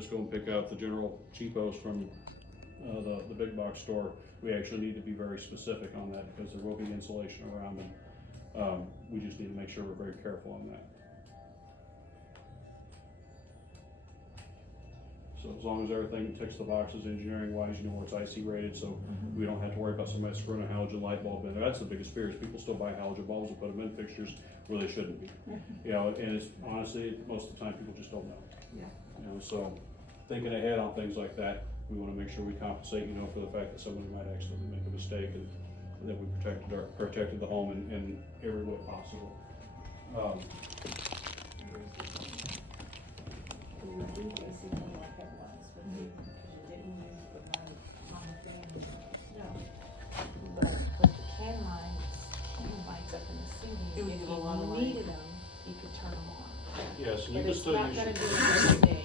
Just go and pick out the general cheapos from the big box store. We actually need to be very specific on that because there will be insulation around them. We just need to make sure we're very careful on that. So as long as everything ticks the boxes engineering wise, you know where it's IC rated, so we don't have to worry about somebody screwing a halogen light bulb in there. That's the biggest fear, is people still buy halogen bulbs and put them in fixtures where they shouldn't be. You know, and it's honestly, most of the time people just don't know. Yeah. You know, so thinking ahead on things like that, we wanna make sure we compensate, you know, for the fact that somebody might accidentally make a mistake, and that we protected the home in every way possible. We do basically like that once, but you didn't use the light on the fan, no. But with the can lights up in the ceiling, It would if give a lot of you light. needed them, you could turn them on. Yes, and you But can it's still not use. gonna do it every day.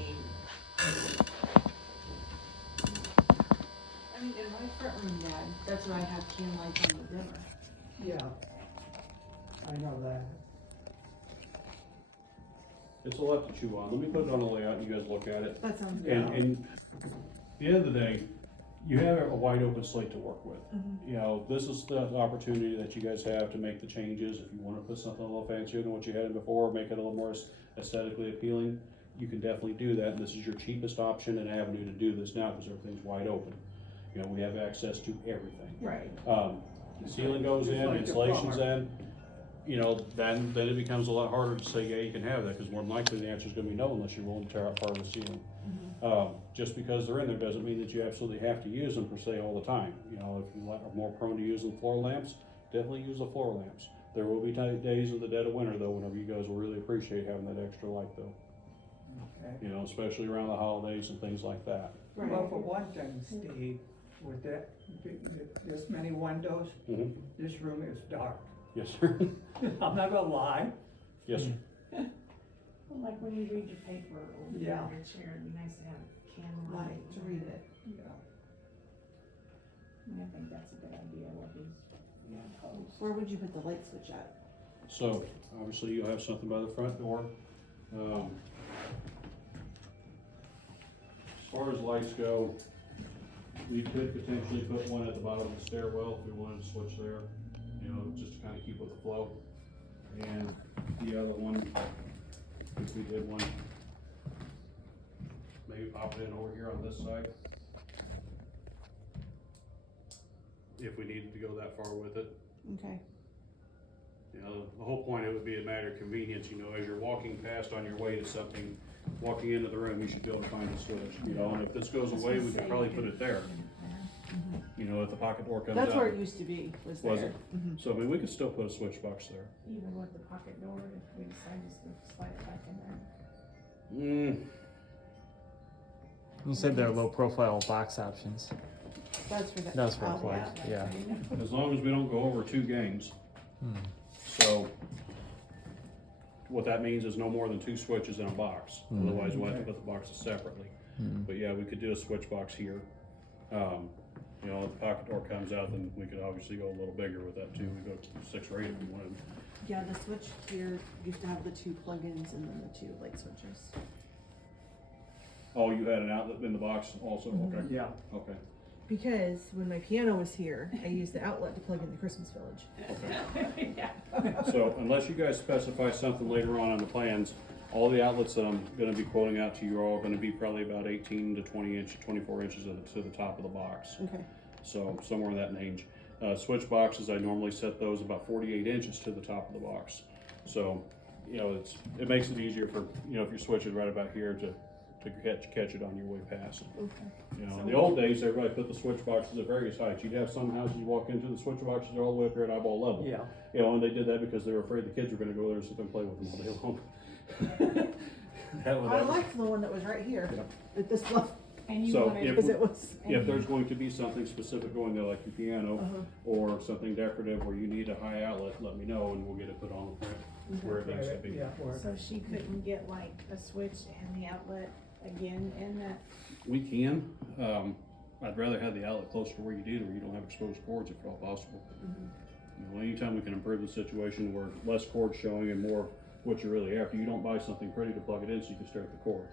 I mean, in my front room, Dad, that's where I have can lights on the dimmer. Yeah, I know that. It's a lot to chew on. Let me put it on the layout and you guys look at it. That sounds good. And at the end of the day, you have a wide open slate to work with. You know, this is the opportunity that you guys have to make the changes. If you wanna put something a little fancier than what you had in before, make it a little more aesthetically appealing, you can definitely do that. And this is your cheapest option and avenue to do this now, because everything's wide open. You know, we have access to everything. Right. The ceiling goes in, Just like the insulation's plumber. in, you know, then it becomes a lot harder to say, yeah, you can have that, because more than likely the answer's gonna be no unless you're willing to tear out part of the ceiling. Just because they're in there doesn't mean that you absolutely have to use them per se all the time. You know, if you are more prone to using floor lamps, definitely use the floor lamps. There will be days in the dead of winter though, whenever you guys will really appreciate having that extra light though. Okay. You know, especially around the holidays and things like that. Well, for one thing, Steve, with that, this many windows, Mhm. this room is dark. Yes, sir. I'm not gonna lie. Yes, sir. Well, like when you read your paper or Yeah. your chair, it'd be nice to have a can light. Light to read it. Yeah. And I think that's a good idea, what he's proposed. Where would you put the light switch at? So, obviously you'll have something by the front door. As far as lights go, we could potentially put one at the bottom of the stairwell if we wanted to switch there, you know, just to kind of keep with the flow. And the other one, if we did one, maybe pop it in over here on this side. If we needed to go that far with it. Okay. You know, the whole point, it would be a matter of convenience, you know, as you're walking past on your way to something, walking into the room, you should be able to find the switch, you know, and if this goes away, we could probably put it there. You know, if the pocket door comes out. That's where it used to be, was there. Was it? So, I mean, we could still put a switch box there. Even with the pocket door, if we decide to slide it back in there. You said they're low profile box options. That's for the. That's for oh, flags, yeah. As long as we don't go over 2 games. So, what that means is no more than 2 switches in a box. Otherwise, we'll have to put the boxes separately. But yeah, we could do a switch box here. You know, if the pocket door comes out, then we could obviously go a little bigger with that too. We go 6 or 8 if we wanted. Yeah, the switch here used to have the 2 plugins and then the 2 light switches. Oh, you had an outlet in the box also? Okay. Yeah. Okay. Because when my piano was here, I used the outlet to plug in the Christmas Village. Okay. So unless you guys specify something later on the plans, all the outlets that I'm gonna be quoting out to you are all gonna be probably about 18 to 24 inches to the top of the box. Okay. So somewhere in that range. Switch boxes, I normally set those about 48 inches to the top of the box. So, you know, it makes it easier for, you know, if your switch is right about here to catch it on your way past. Okay. You know, in the old days, everybody put the switch boxes at various heights. You'd have some houses, you walk into the switch boxes, they're all the way up here at eyeball level. Yeah. You know, and they did that because they were afraid the kids were gonna go there and sit and play with them all day long. I liked the one that was right here at this level And you So, wanted. if because it was. If there's going to be something specific going there, like your piano, or something decorative where you need a high outlet, let me know and we'll get it put on the print where it needs to be. Yeah, where- So she couldn't get like a switch and the outlet again in that, We can, I'd rather have the outlet closer to where you need it, where you don't have exposed cords if at all possible. You know, anytime we can improve the situation where less cords showing and more what you're really after, you don't buy something pretty to plug it in so you can start the cord.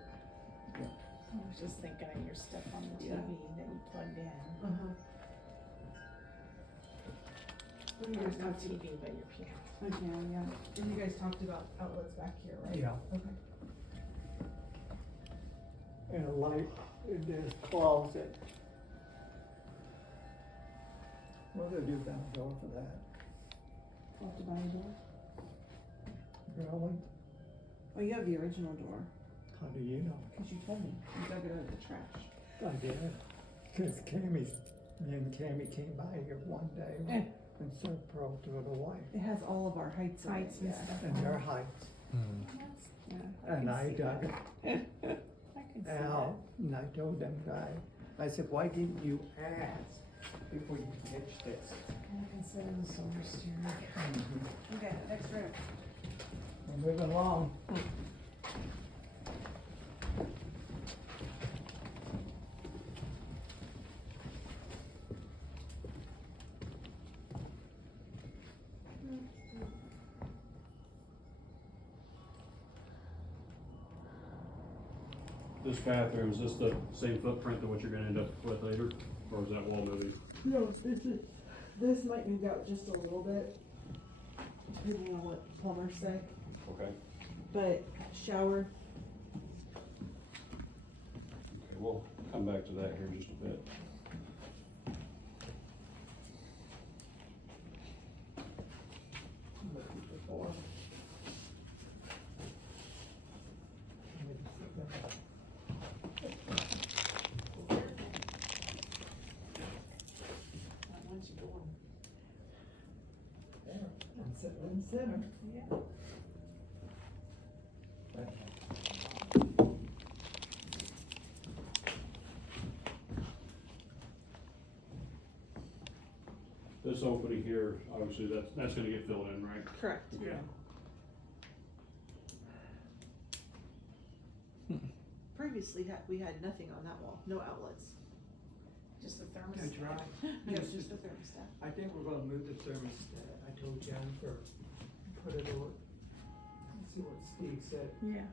I was just thinking of your stuff on the TV Yeah. that you plugged in. Uh-huh. What do you guys No talked TV, but your piano. yeah. And you guys talked about outlets back here, right? Yeah. Okay. And a light in this closet. What do they do down the door for that? Have to buy a door. Really? Oh, you have the original door, How do you know? cause you told me, you dug it out of the trash. I did. Cause me and Cammy came by here one day Eh. and Serpro threw it away. It has all of our heights in it, Heights and yeah. stuff. And their heights. Yeah. And I dug it I can see that. out and I told them guy, I said, why didn't you ask before you pitched this? I can sit in the solar steering. Okay, next room. We're moving along. This bathroom, is this the same footprint that what you're gonna end up with later, or is that wall moving? No, this might move out just a little bit, depending on what plumbers say, Okay, but shower, okay, we'll come back to that here in just a bit. Once you go in. There, I'm sitting in the center. Yeah. This opening here, obviously, that's gonna get filled in, right? correct, Yeah. previously we had nothing on that wall, no outlets, Just the thermostat. That's right. it was just a thermostat. I think we're gonna move the thermostat. I told Jennifer, put it over, let's see what Steve said. Yeah.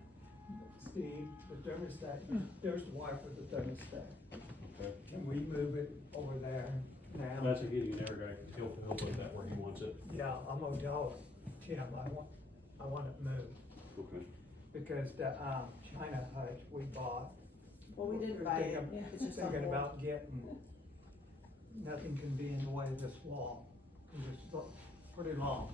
Steve, the thermostat, there's the wire for the thermostat. Okay. Can we move it over there now? That's a heating and air guy, he'll put that where he wants it. Yeah, I'm gonna tell Jim, I want it moved, Okay. because the, China hut we bought. Well, we didn't we're buy it, thinking- it's just on Thinking hold. about getting, nothing can be in the way of this wall, 'cause it's pretty long.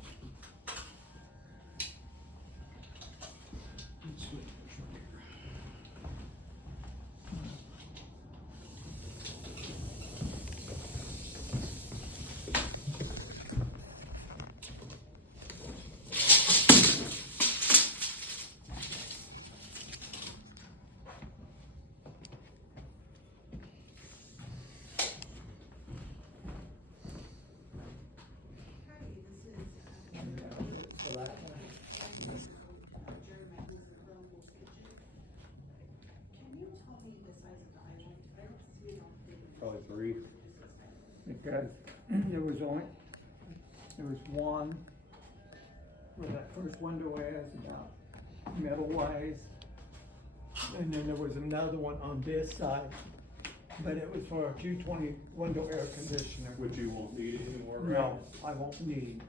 So that one. Can you tell me the size of the island? I don't see it on the. Probably 3. Because there was one, where that first window is about middle ways. And then there was another one on this side, but it was for a 220 window air conditioner. Which you won't need anymore, right? No, I won't need.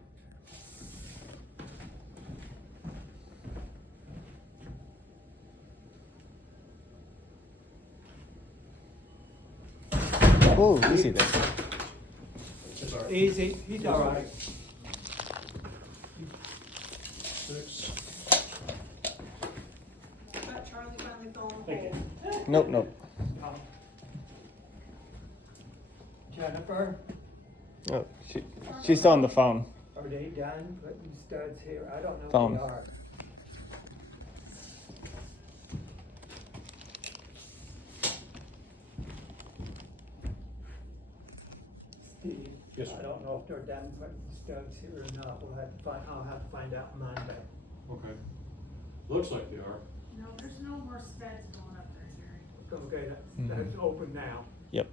Oh, easy there. It's all right. Easy, he's all right. 6. Got Charlie finally fell on Thank you. hold. Nope, nope. Jennifer, Oh, she's still on the phone. are they done putting studs here? I don't know if Phone. they are. Steve? Yes, sir. I don't know if they're done putting studs here or not. I'll have to find out Monday. Okay. Looks like they are. No, there's no more studs going up there, Jerry. Okay, that's open now. Yep.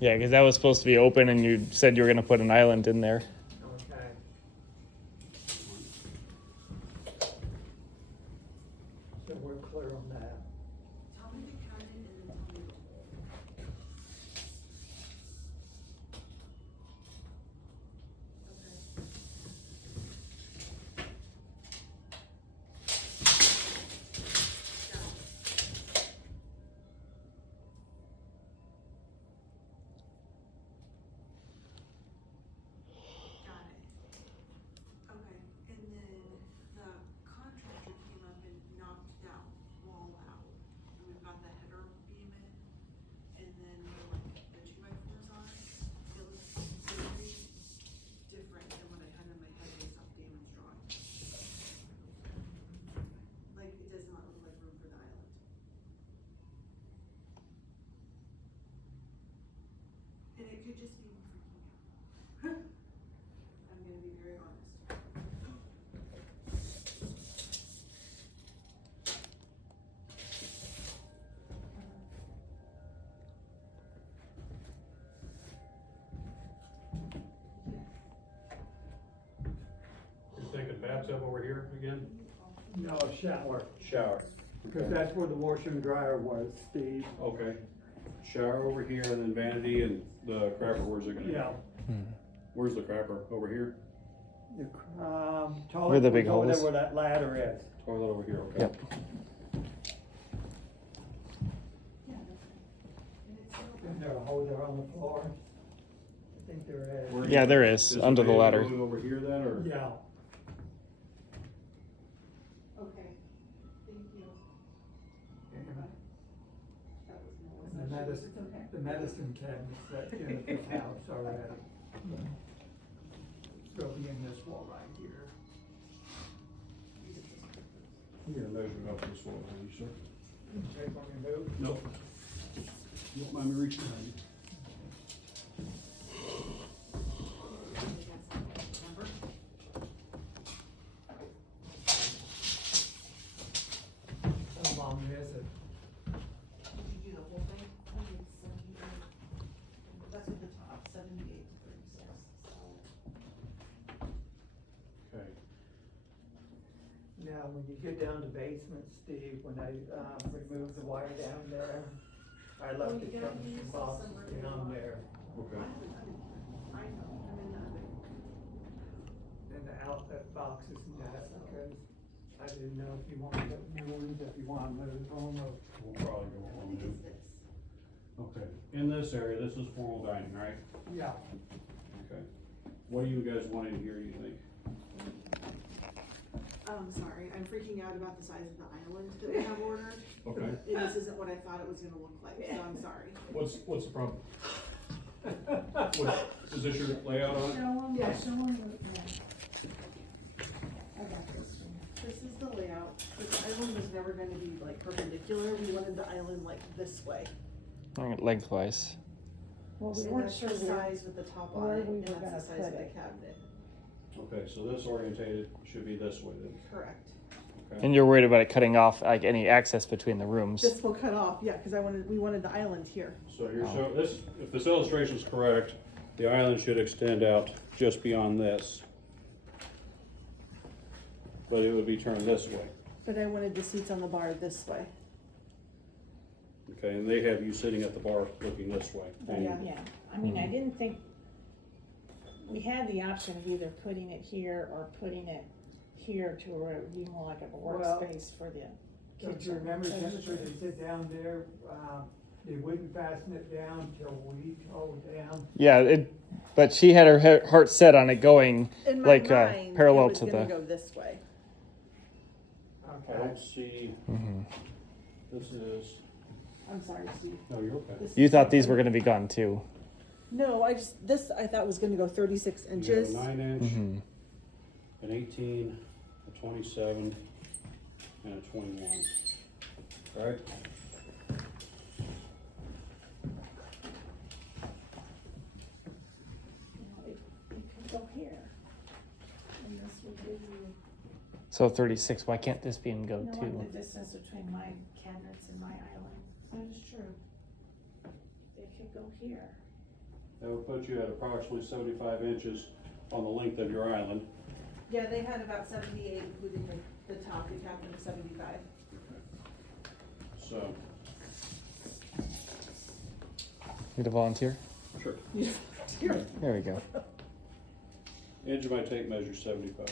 Yeah, because that was supposed to be open, and you said you were gonna put an island in there. Okay. So we're clear on that. Tell me the cabinet and then tell me the hole. Okay. Got it. Okay, and then the contractor came up and knocked that wall out. And we've got the header beam in, and then the 2x4s on it. It looks very different than what I had in my head based off Damon's drawing. Like, it does not look like room for the island. And it could just be me freaking out. I'm gonna be very honest. You're thinking bathtub over here again? No, shower, Shower. because that's where the washer and dryer was, Steve. Okay. Shower over here and then vanity and the crapper, where's it gonna be? Yeah. Where's the crapper? Over here? The, Where toilet the was big over there holes? where that ladder is. Toilet over here, okay. Yep. Is there a hole there on the floor? I think there is. Where Yeah, you- there is, it under the vanity ladder. going over here then, or? Yeah. Okay, thank you. And That was the Melissa. medicine, It's okay. the medicine cabinets that Jennifer's house already. So it'll be in this wall right here. Yeah, measuring up this wall, please, sir. Check on your move. Nope. You don't mind me reaching behind you? Remember? How long is it? Did you do the whole thing? I think it's 78. That's at the top, 78 to 36, so. Okay. Now, when you get down to basement, Steve, when I, remove the wire down there, I left you it gotta from use some this boxes somewhere to down go. there. Okay. I know, I'm in the other. And the outlet boxes and that, because I didn't know if you wanted to new ones, if you want to move them, or. We'll probably go I on think new. it's this. Okay. In this area, this is formal dining, right? Yeah. Okay. What do you guys want in here, you think? Sorry, I'm freaking out about the size of the island that we have ordered. Okay. And this isn't what I thought it was gonna look like, so I'm sorry. What's the problem? Is this your layout on it? Yeah. Show them, I got this one. This is the layout, but the island was never gonna be like perpendicular, we wanted the island like this way. Lengthwise. Well, we And weren't that's sure the where, size with the top on where it, we and were that's the gonna size put of the it. cabinet. Okay, so this orientated should be this way then. Correct. Okay. And you're worried about it cutting off like any access between the rooms. This will cut off, yeah, cause we wanted the island here. So you're this, if this illustration is correct, the island should extend out just beyond this. But it would be turned this way. But I wanted the seats on the bar this way. Okay, and they have you sitting at the bar looking this way. And- Yeah. yeah, I mean, I didn't think, we had the option of either putting it here or putting it here to where it would be more like a Well, workspace for the Don't you kitchen. remember, But- Jennifer, they said down there, they wouldn't fasten it down till we towed down? Yeah, but she had her heart set on it going In my like mind, parallel it was to gonna the. go this way. I Okay. don't see, Mhm. this is, I'm sorry, Steve. no, you're okay. This You is- thought these were going to be gone too. No, this I thought was gonna go 36 You have inches. a 9-inch, Mm-hmm. an 18, a 27, and a 21. Right? You know, it could go here. And this would give you, So 36. Why can't this be in go you know, too? what the distance between my cabinets and my island. That is true. It could go here. That would put you at approximately 75 inches on the length of your island. Yeah, they had about 78, including the top, the cabinet of 75. So, Need a volunteer? sure. There we go. Edge of my tape measures 75.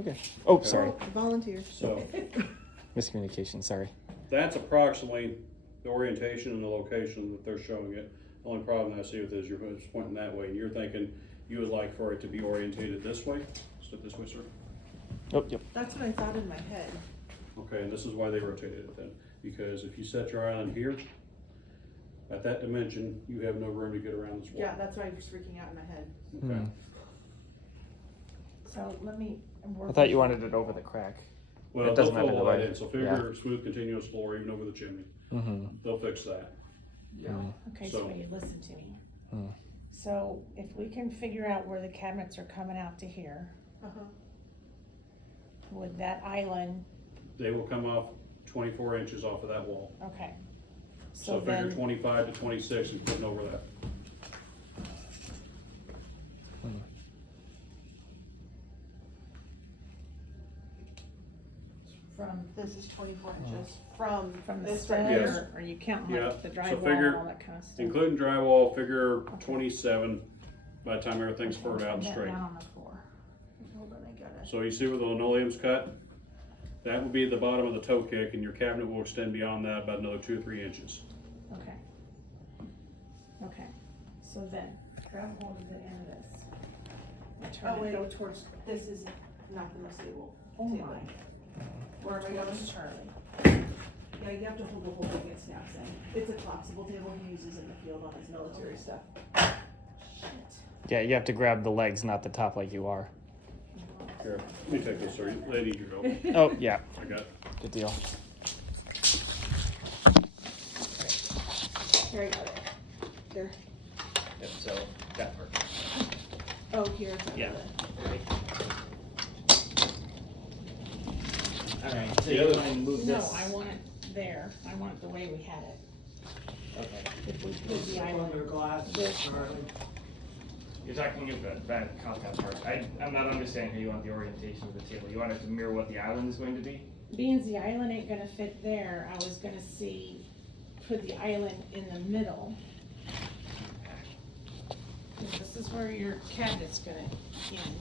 Okay. Oh, Okay. sorry. Volunteer. So Miscommunication. Sorry. that's approximately the orientation and the location that they're showing it. The only problem I see with it is you're pointing that way, and you're thinking you would like for it to be orientated this way. Step this way, sir. Oh, yep. That's what I thought in my head. Okay, and this is why they rotated it then, because if you set your island here, at that dimension, you have no room to get around this wall. Yeah, that's why I was freaking out in my head. Okay. Hmm. So let me. I thought you wanted it over the crack. Well, It they'll doesn't fill matter all the that way. in, so figure smooth continuous floor even over the chimney. Mm-hmm. They'll fix that. Okay, So- so you listen to me. Hmm. So if we can figure out where the cabinets are coming out to here, Uh-huh. with that island, They will come off 24 inches off of that wall. okay. So So figure then, 25 to 26 and putting over that. from, This is 24 inches from from the this stud, right Yes. here. or you counting Yeah, like the so drywall figure- and all that kind of stuff? Including drywall, figure 27 by the time everything's furred out and Put that straight. down on the floor. Hold on, I got it. So you see where the linoleum's cut? That would be the bottom of the toe kick, and your cabinet will extend beyond that about another 2 or 3 inches. Okay. Okay, so then, grab hold of the end of this. And turn Oh, it, wait, go towards, this is not the most stable. oh table. my, Where am I going? towards Charlie. Yeah, you have to hold the whole thing, it snaps in. It's a collapsible table he uses in the field on his military stuff. Shit. Yeah, you have to grab the legs, not the top like you are. Here, let me take this, sir. They need your help. Oh, yeah. I got it. Good deal. Here, I got it. There. Yep, so that part. Oh, here. Yeah. Alright, so The you other- want to move No, this? I want it there, I want it the way we had it. Okay. If we put the Under island glass, this Charlie. You're talking about that contact part. I'm not understanding how you want the orientation of the table. You want it to mirror what the island is going to be? being the island ain't gonna fit there, I was gonna put the island in the middle. 'Cause this is where your cabinet's gonna end.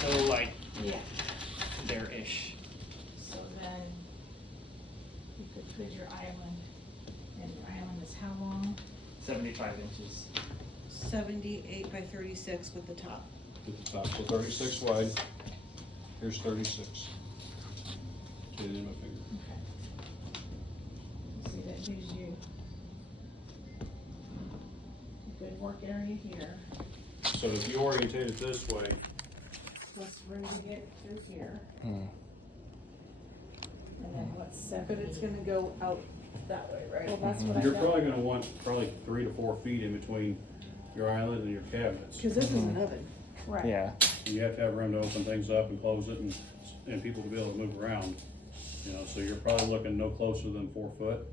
So like Yeah. there-ish. So then, you could put your island, and your island is how long? 75 inches. 78 by 36 with the top. At the top, so 36 wide. Here's 36. Get it in my finger. Okay. See, that gives you a good work area here, So if you orientate it this way, plus room to get through here. Hmm. And then what's But 70? it's gonna go out that way, right? Well, that's what I you're got. probably gonna want 3 to 4 feet in between your island and your cabinets. Cause this is an oven. Right. Yeah. You have to have room to open things up and close it and people to be able to move around. You know, so you're probably looking no closer than 4 foot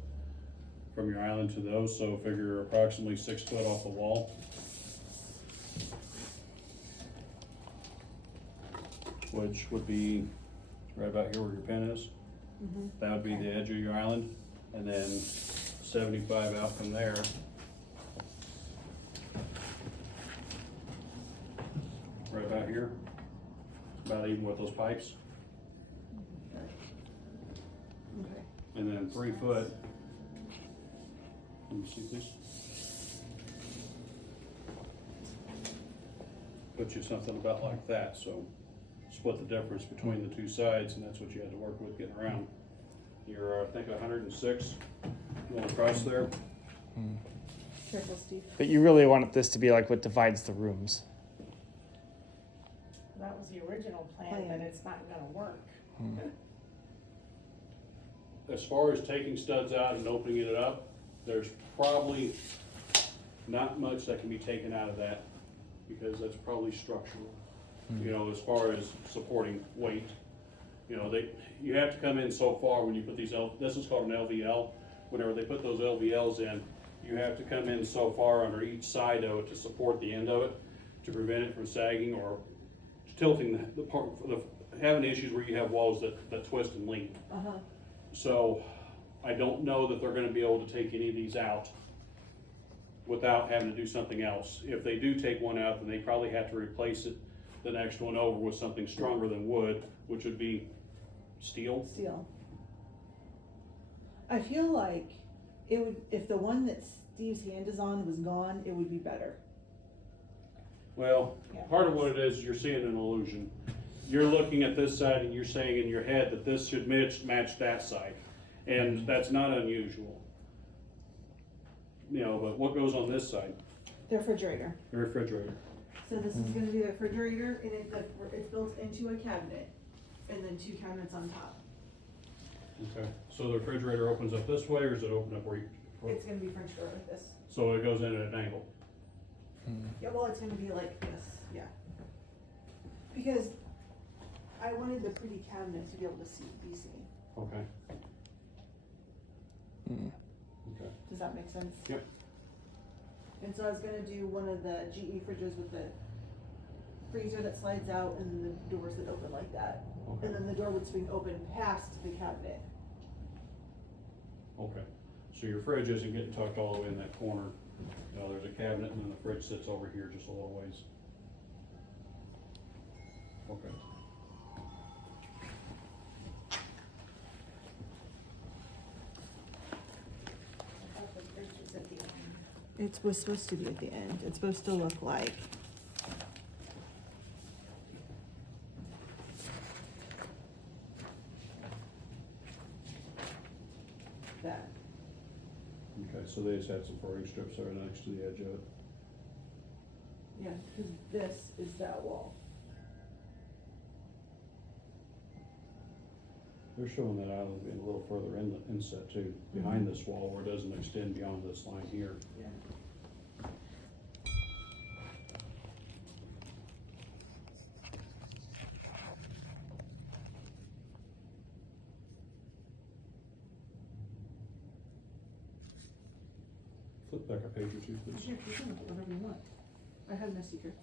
from your island to those, so figure approximately 6 foot off the wall. Which would be right about here where your pin is. Mhm. That would be the edge of your island, and then 75 out from there. Right about here, about even with those pipes, Okay. and then 3 foot. Let me see please. Put you something about like that, so split the difference between the two sides, and that's what you had to work with getting around. You're, I think, 106 going across there. Careful, Steve. But you really want this to be like what divides the rooms. That was the original plan, but it's not gonna work. As far as taking studs out and opening it up, there's probably not much that can be taken out of that, because that's probably structural. You know, as far as supporting weight, you know, you have to come in so far when you put these, this is called an LVL. Whenever they put those LVLs in, you have to come in so far under each side of it to support the end of it, to prevent it from sagging or tilting the part, having issues where you have walls that twist and lean. Uh-huh. So I don't know that they're gonna be able to take any of these out without having to do something else. If they do take one out, then they probably have to replace it, the next one over with something stronger than wood, which would be steel. Steel. I feel like it would, if the one that Steve's hand is on was gone, it would be better. Well, Yeah. part of what it is, you're seeing an illusion. You're looking at this side and you're saying in your head that this should match that side, and that's not unusual. You know, but what goes on this side? The refrigerator. The refrigerator. So this is gonna be the refrigerator, and it's built into a cabinet, and then 2 cabinets on top. Okay, so the refrigerator opens up this way, or does it open up where you? It's gonna be French door like this. So it goes in at an angle. Yeah, well, it's gonna be like this, yeah. Because I wanted the pretty cabinet to be able to be seen. Okay. Okay. Does that make sense? Yep. And so I was gonna do one of the GE fridges with the freezer that slides out and then the doors that open like that. Okay. And then the door would swing open past the cabinet. Okay. So your fridge isn't getting tucked all the way in that corner. No, there's a cabinet and then the fridge sits over here just a little ways. Okay. It was supposed to be at the end. It's supposed to look like. That. Okay, so they just had some flooring strips there next to the edge of it. Yeah, because this is that wall. They're showing that island being a little further in the inset too, behind this wall where it doesn't extend beyond this line here. Yeah. Flip back a page or two, please. Sure, you can look at whatever you want. I have no secrets.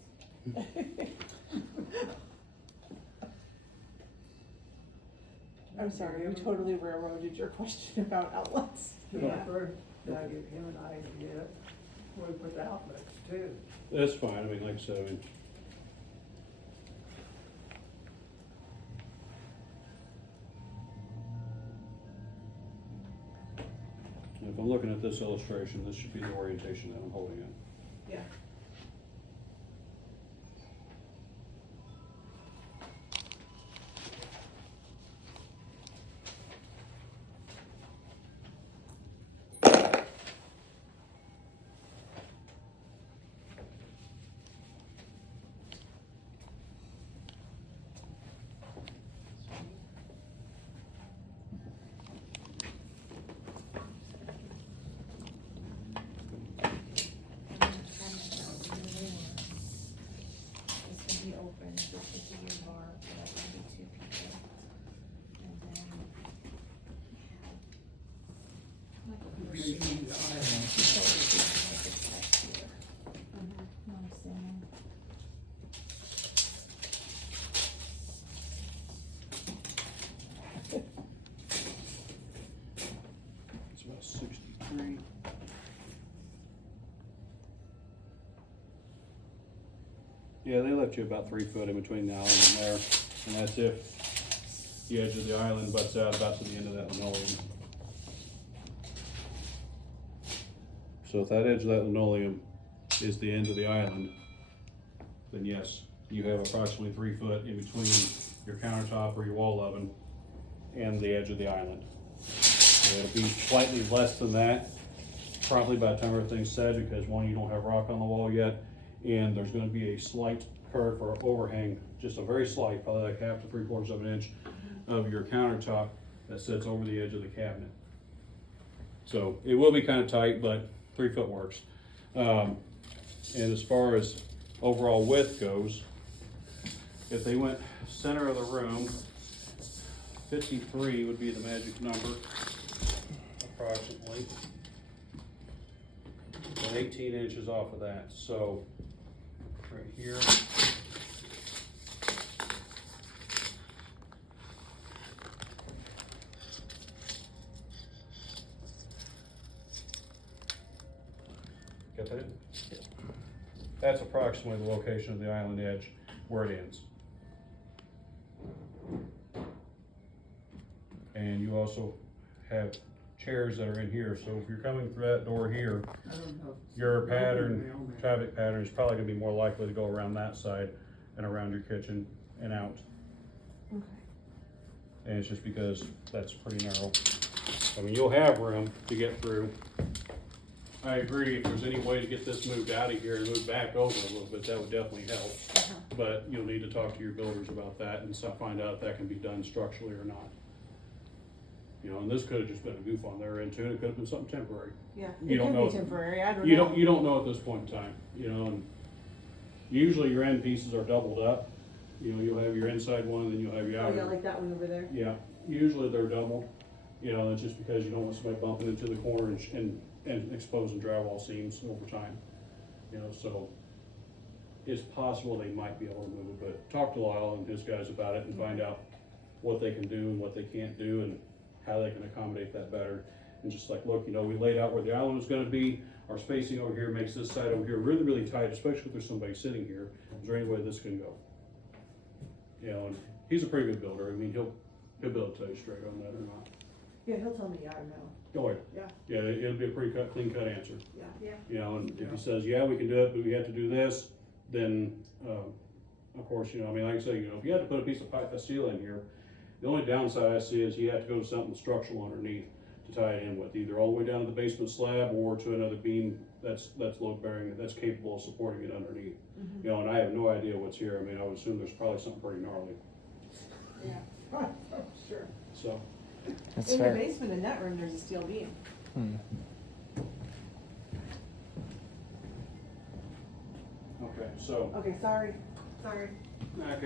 I'm sorry, we totally railroaded your question about outlets. Yeah, first, I give him an idea where we put the outlets too. That's fine, I mean, like I said, I mean. If I'm looking at this illustration, this should be the orientation that I'm holding it. Yeah. This will be open, this will be your bar, so that will be 2 people. And then we have. Making the island. I'm saying. It's about 63. Yeah, they left you about 3 foot in between the island and there, and that's if the edge of the island butts out about to the end of that linoleum. So if that edge of that linoleum is the end of the island, then yes, you have approximately 3 foot in between your countertop or your wall oven and the edge of the island. So it'll be slightly less than that, probably by the time everything's said, because one, you don't have rock on the wall yet, and there's gonna be a slight curve or overhang, just a very slight, probably like 1/2 to 3/4 of an inch of your countertop that sits over the edge of the cabinet. So it will be kind of tight, but 3 foot works. And as far as overall width goes, if they went center of the room, 53 would be the magic number, approximately. And 18 inches off of that, so right here. Got that? That's approximately the location of the island edge where it ends. And you also have chairs that are in here, so if you're coming through that door here, I don't know. your pattern, traffic pattern is probably gonna be more likely to go around that side and around your kitchen and out. Okay. And it's just because that's pretty narrow. I mean, you'll have room to get through. I agree, if there's any way to get this moved out of here and moved back over a little bit, that would definitely help. Uh-huh. But you'll need to talk to your builders about that and find out if that can be done structurally or not. You know, and this could've just been a goof on their end too, and it could've been something temporary. Yeah, You it don't could know. be temporary, I don't know. You don't know at this point in time, you know, and usually your end pieces are doubled up. You know, you'll have your inside one, and then you'll have your Oh, outer. yeah, like that one over there. Yeah, usually they're doubled, you know, it's just because you don't want somebody bumping into the corner and exposing drywall seams over time. You know, so it's possible they might be able to move it, but talk to Lyle and his guys about it and find out what they can do and what they can't do and how they can accommodate that better. And just like, look, you know, we laid out where the island was gonna be, our spacing over here makes this side over here really, really tight, especially if there's somebody sitting here. Is there any way this can go? You know, and he's a pretty good builder, I mean, he'll be able to tell you straight on that or not. Yeah, he'll tell me, yeah or no. Oh, Yeah. yeah, it'll be a pretty clean cut answer. Yeah. Yeah. You know, and if Yeah. he says, yeah, we can do it, but we have to do this, then, of course, you know, I mean, like I say, you know, if you had to put a piece of pipe, steel in here, the only downside I see is you have to go to something structural underneath to tie it in with, either all the way down to the basement slab or to another beam that's load bearing, that's capable of supporting it underneath. Mhm. You know, and I have no idea what's here, I mean, I would assume there's probably something pretty gnarly, Yeah. Sure. so. That's In the fair. basement, in that room, there's a steel beam. Okay, so. Okay, sorry, sorry. Okay.